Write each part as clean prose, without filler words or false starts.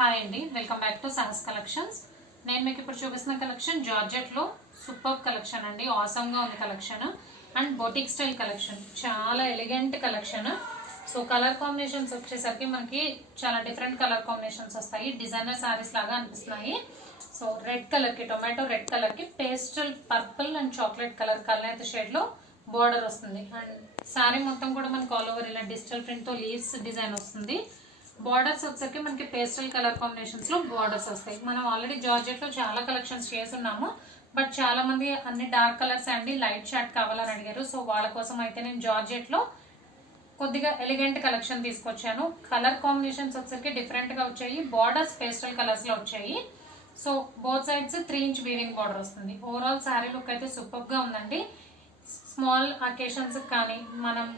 Hi అండి, welcome back to Sahas collections. నేను మీకు ఇప్పుడు చూపిస్తున్న కలెక్షన్ జార్జెట్లో సూపర్ కలెక్షన్ అండి. ఆసమ్గా ఉంది collection and boutique style collection. చాలా elegant collection. So colour combinations వచ్చేసరికి మనకి చాలా డిఫరెంట్ కలర్ కాంబినేషన్స్ వస్తాయి. డిజైనర్ శారీస్ లాగా అనిపిస్తున్నాయి. సో రెడ్ కలర్కి, టొమాటో రెడ్ కలర్కి pastel purple and chocolate colour కలనేత షేడ్లో బార్డర్ వస్తుంది. అండ్ శారీ మొత్తం కూడా మనకు ఆల్ ఓవర్ ఇలా డిజిటల్ ప్రింట్తో లీవ్స్ డిజైన్ వస్తుంది. బార్డర్స్ వచ్చేసరికి మనకి పేస్టల్ కలర్ కాంబినేషన్స్లో బార్డర్స్ వస్తాయి. మనం ఆల్రెడీ జార్జెట్లో చాలా కలెక్షన్స్ చేస్తున్నాము. బట్ చాలా మంది అన్ని డార్క్ కలర్స్ అండి, లైట్ షార్ట్ కావాలని అడిగారు. సో వాళ్ళ కోసం అయితే నేను జార్జెట్లో కొద్దిగా ఎలిగెంట్ కలెక్షన్ తీసుకొచ్చాను. కలర్ కాంబినేషన్స్ వచ్చేసరికి డిఫరెంట్గా వచ్చాయి. బార్డర్స్ పేస్టల్ కలర్స్లో వచ్చాయి. So both sides 3 inch weaving border వస్తుంది. ఓవరాల్ శారీ లుక్ అయితే సూపర్గా ఉందండి. స్మాల్ అకేషన్స్ కానీ మనం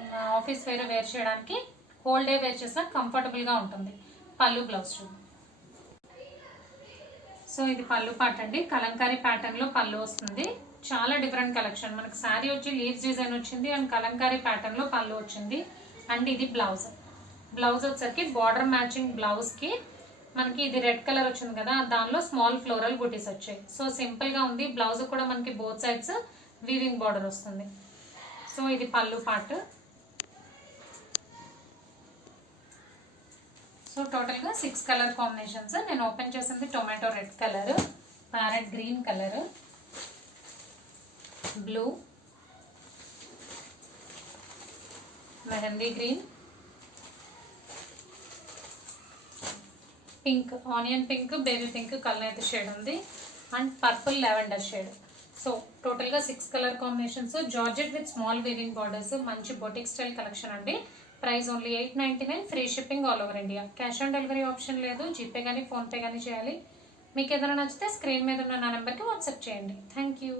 ఆఫీస్ వేర్ చేయడానికి, హోల్ డే వేర్ చేసినా కంఫర్టబుల్గా ఉంటుంది. పళ్ళు బ్లౌజ్ చూడండి. సో ఇది పళ్ళు పార్ట్ అండి. కలంకారీ ప్యాటర్న్లో పళ్ళు వస్తుంది. చాలా డిఫరెంట్ కలెక్షన్. మనకి శారీ వచ్చి లీవ్స్ డిజైన్ వచ్చింది అండ్ కలంకారీ ప్యాటర్న్లో పళ్ళు వచ్చింది. అండ్ ఇది బ్లౌజ్. బ్లౌజ్ వచ్చేసరికి బార్డర్ మ్యాచింగ్ బ్లౌజ్కి మనకి ఇది రెడ్ కలర్ వచ్చింది కదా, దానిలో స్మాల్ ఫ్లోరల్ బుటీస్ వచ్చాయి. సో సింపుల్గా ఉంది. బ్లౌజ్ కూడా మనకి బోత్ సైడ్స్ వీవింగ్ బార్డర్ వస్తుంది. సో ఇది పళ్ళు పార్ట్. సో టోటల్గా 6 కలర్ కాంబినేషన్స్. నేను ఓపెన్ చేసింది tomato red colour, parrot green colour, blue, mehndi green, pink, onion pink, baby pink colour అయితే షేడ్ ఉంది, and purple lavender shade. So టోటల్గా 6 colour combinations. Georgette with small weaving borders. మంచి boutique style collection అండి. Price only 899. Free shipping all over India. Cash on delivery option లేదు. GPay కానీ PhonePe కానీ చేయాలి. మీకు ఏదైనా నచ్చితే స్క్రీన్ మీద ఉన్న నా నెంబర్కి వాట్సాప్ చేయండి. Thank you.